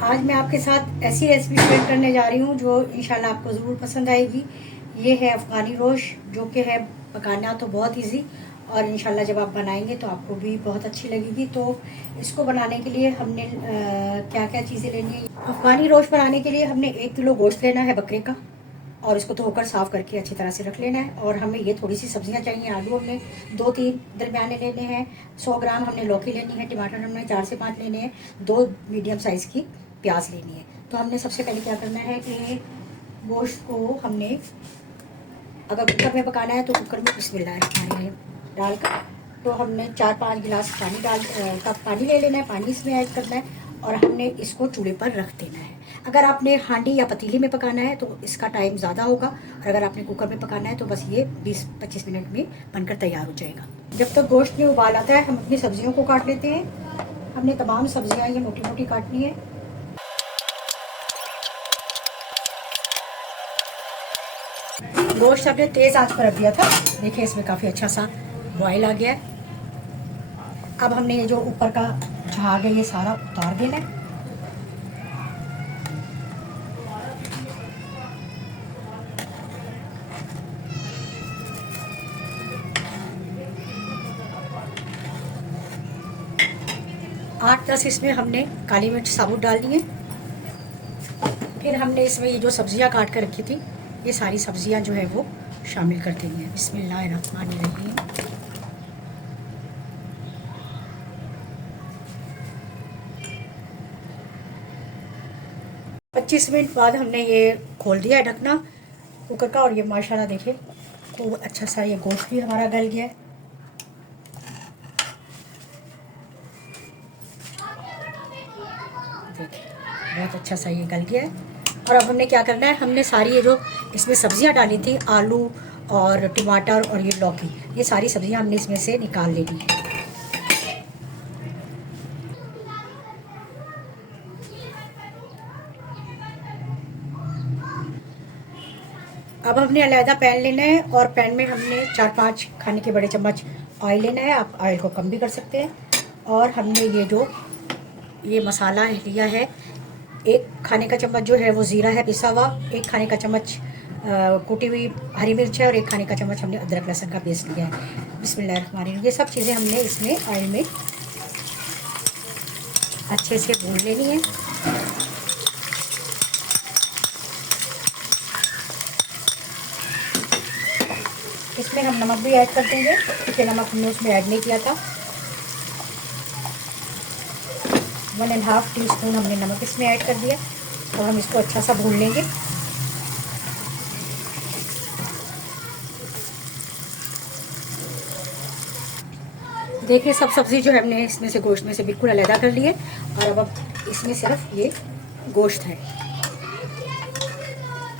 आज मैं आपके साथ ऐसी रेसिपी शेयर करने जा रही हूँ जो इंशाल्लाह आपको ज़रूर पसंद आएगी। ये है अफ़गानी रोश, जो कि है पकाना तो बहुत इजी और इंशाल्लाह जब आप बनाएंगे तो आपको भी बहुत अच्छी लगेगी। तो इसको बनाने के लिए हमने क्या क्या चीज़ें लेनी है। अफ़गानी रोश बनाने के लिए हमने 1 किलो गोश्त लेना है बकरे का और इसको धोकर साफ़ करके अच्छी तरह से रख लेना है। और हमें ये थोड़ी सी सब्जियां चाहिए। आलू हमने 2-3 दरमियाने लेने हैं, 100 ग्राम हमने लौकी लेनी है, टमाटर हमने 4 से 5 लेने हैं, 2 मीडियम साइज़ की प्याज लेनी है। तो हमने सबसे पहले क्या करना है कि गोश्त को हमने अगर कुकर में पकाना है तो कुकर में बिस्मिल्लाह डालकर तो हमने 4-5 गिलास कप पानी ले लेना है। पानी इसमें ऐड करना है और हमने इसको चूल्हे पर रख देना है। अगर आपने हांडी या पतीली में पकाना है तो इसका टाइम ज़्यादा होगा और अगर आपने कुकर में पकाना है तो बस ये 20-25 मिनट में बनकर तैयार हो जाएगा। जब तक गोश्त में उबाल आता है हम अपनी सब्जियों को काट लेते हैं। हमने तमाम सब्जियां ये मोटी मोटी काटनी है। गोश्त हमने तेज़ आंच पर रख दिया था। देखिए इसमें काफ़ी अच्छा सा बॉयल आ गया है। अब हमने ये जो ऊपर का झाग है ये सारा उतार देना है। आठ 10 इसमें हमने काली मिर्च साबुत डालनी है। फिर हमने इसमें ये जो सब्जियां काट कर रखी थी ये सारी सब्जियां जो है वो शामिल कर देनी है। बिस्मिल्लाहिर्रहमानिर्रहीम। 25 मिनट बाद हमने ये खोल दिया है ढकना कुकर का और ये माशाल्लाह देखिए खूब अच्छा सा ये गोश्त भी हमारा गल गया है। देखिए बहुत अच्छा सा ये गल गया है। और अब हमने क्या करना है, हमने सारी ये जो इसमें सब्जियां डाली थी आलू और टमाटर और ये लौकी, ये सारी सब्जियां हमने इसमें से निकाल लेनी है। अब हमने अलहदा पैन लेना है और पैन में हमने 4-5 खाने के बड़े चम्मच ऑयल लेना है। आप ऑयल को कम भी कर सकते हैं। और हमने ये मसाला लिया है, 1 खाने का चम्मच जो है वो ज़ीरा है पिसा हुआ, 1 खाने का चम्मच कुटी हुई हरी मिर्च है और 1 खाने का चम्मच हमने अदरक लहसुन का पेस्ट लिया है। बिस्मिल्लाहिर्रहमानिर्रहीम। ये सब चीज़ें हमने इसमें ऑयल में अच्छे से भून लेनी है। इसमें हम नमक भी ऐड कर देंगे क्योंकि नमक हमने उसमें ऐड नहीं किया था। 1.5 टीस्पून हमने नमक इसमें ऐड कर दिया और हम इसको अच्छा सा भून लेंगे। देखिए सब सब्ज़ी जो है हमने इसमें से गोश्त में से बिल्कुल अलहदा कर ली है और अब इसमें सिर्फ ये गोश्त है।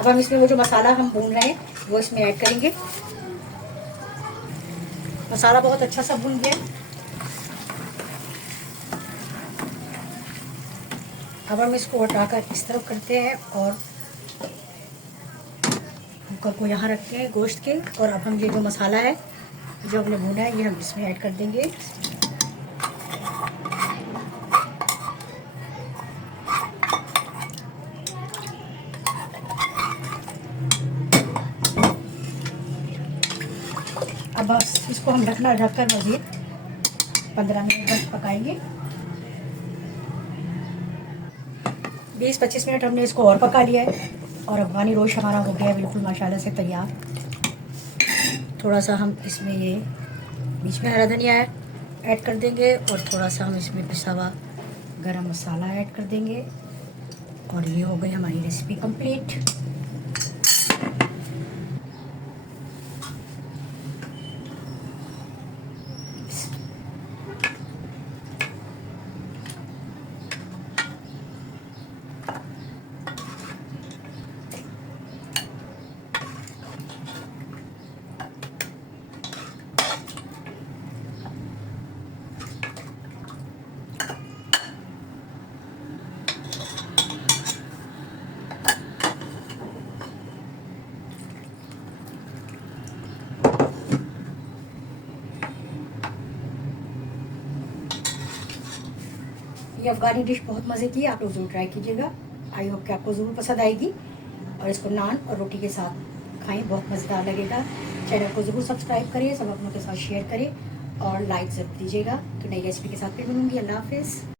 अब हम इसमें वो जो मसाला हम भून रहे हैं वो इसमें ऐड करेंगे। मसाला बहुत अच्छा सा भून गया। अब हम इसको हटाकर इस तरफ करते हैं और कुकर को यहाँ रखते हैं गोश्त के। और अब हम ये जो मसाला है जो हमने भूना है ये हम इसमें ऐड कर देंगे। अब बस इसको हम ढककर मज़ीद 15 मिनट तक पकाएंगे। 20-25 मिनट हमने इसको और पका लिया है और अफ़गानी रोश हमारा हो गया है बिल्कुल माशाल्लाह से तैयार। थोड़ा सा हम इसमें ये बीच में हरा धनिया ऐड कर देंगे और थोड़ा सा हम इसमें पिसा हुआ गरम मसाला ऐड कर देंगे और ये हो गई हमारी रेसिपी कंप्लीट। ये अफगानी डिश बहुत मज़े की है, आप लोग ज़रूर ट्राई कीजिएगा। आई होप कि आपको ज़रूर पसंद आएगी और इसको नान और रोटी के साथ खाएं, बहुत मज़ेदार लगेगा। चैनल को ज़रूर सब्सक्राइब करिए, सब अपनों के साथ शेयर करें और लाइक ज़रूर दीजिएगा। तो नई रेसिपी के साथ फिर मिलूंगी। अल्लाह हाफिज़।